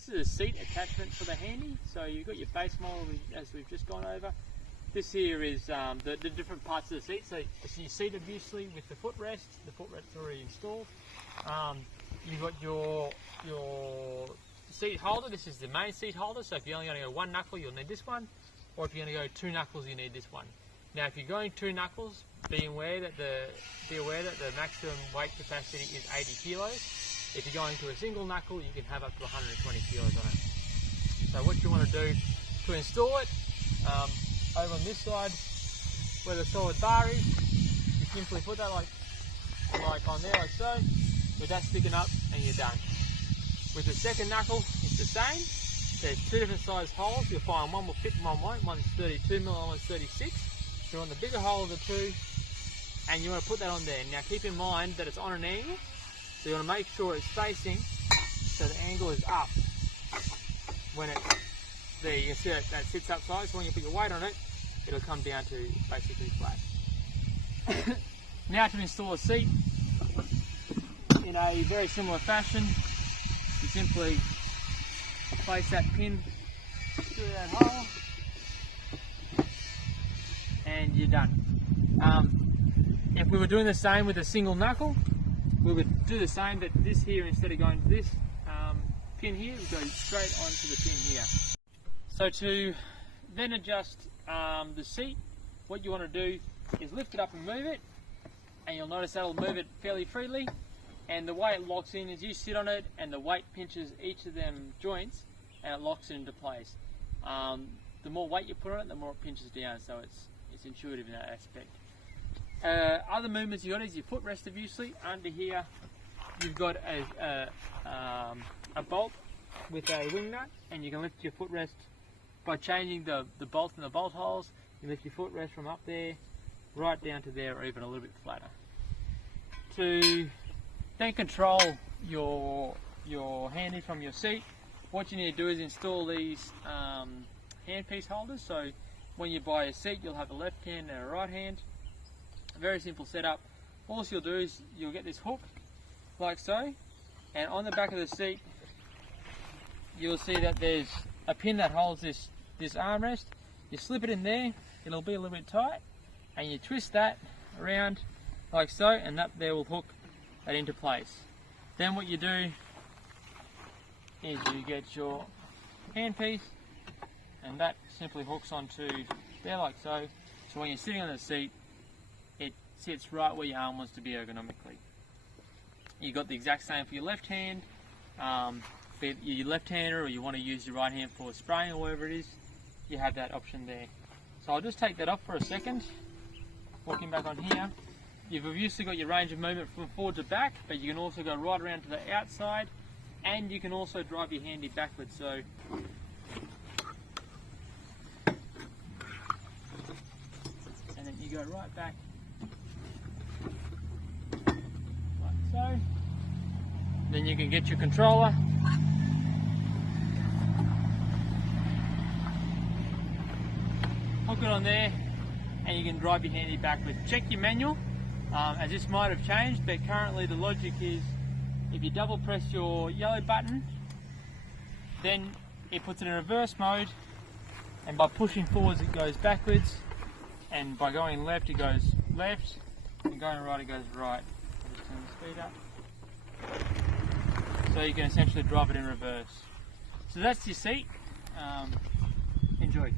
This is a seat attachment for the handy. So you've got your base model as we've just gone over. This here is the different parts of the seat. So you seat obviously with the footrest. The footrest's already installed. You've got your seat holder. This is the main seat holder. So if you're only going to go one knuckle, you'll need this one. Or if you're going to go two knuckles, you need this one. Now, if you're going two knuckles, be aware that the maximum weight capacity is 80 kilos. If you're going to a single knuckle, you can have up to 120 kilos on it. So what you want to do to install it, over on this side where the solid bar is, you simply put that like on there, like so, with that sticking up, and you're done. With the second knuckle, it's the same. There's two different size holes. You'll find one will fit and one won't. One's 32mm and one's 36. So you want the bigger hole of the two, and you want to put that on there. Now keep in mind that it's on an angle, so you want to make sure it's facing so the angle is up when it's there. You can see that sits upside, so when you put your weight on it, it'll come down to basically flat. Now to install a seat in a very similar fashion, you simply place that pin through that hole and you're done. If we were doing the same with a single knuckle, we would do the same, but this here, instead of going to this pin here, we go straight onto the pin here. So to then adjust the seat, what you want to do is lift it up and move it, and you'll notice that'll move it fairly freely, and the way it locks in is you sit on it and the weight pinches each of them joints and it locks it into place. The more weight you put on it, the more it pinches down, so it's intuitive in that aspect. Other movements you got is your footrest obviously. Under here you've got a bolt with a wing nut, and you can lift your footrest by changing the bolt and the bolt holes. You lift your footrest from up there right down to there, or even a little bit flatter. To then control your handy from your seat, what you need to do is install these handpiece holders. So when you buy a seat, you'll have a left hand and a right hand. Very simple setup. All you'll do is you'll get this hook like so, and on the back of the seat you'll see that there's a pin that holds this armrest. You slip it in there, it'll be a little bit tight, and you twist that around like so, and that there will hook that into place. Then what you do is you get your handpiece, and that simply hooks onto there like so. So when you're sitting on the seat, it sits right where your arm wants to be ergonomically. You've got the exact same for your left hand. If you're left-hander or you want to use your right hand for spraying or whatever it is, you have that option there. So I'll just take that off for a second. Walking back on here, you've obviously got your range of movement from forward to back, but you can also go right around to the outside, and you can also drive your handy backwards. So and then you go right back like so. Then you can get your controller, hook it on there, and you can drive your handy backwards. Check your manual, as this might have changed, but currently the logic is if you double press your yellow button, then it puts it in reverse mode, and by pushing forwards it goes backwards, and by going left it goes left, and going right it goes right. I'll just turn the speed up. So you can essentially drive it in reverse. So that's your seat. Enjoy.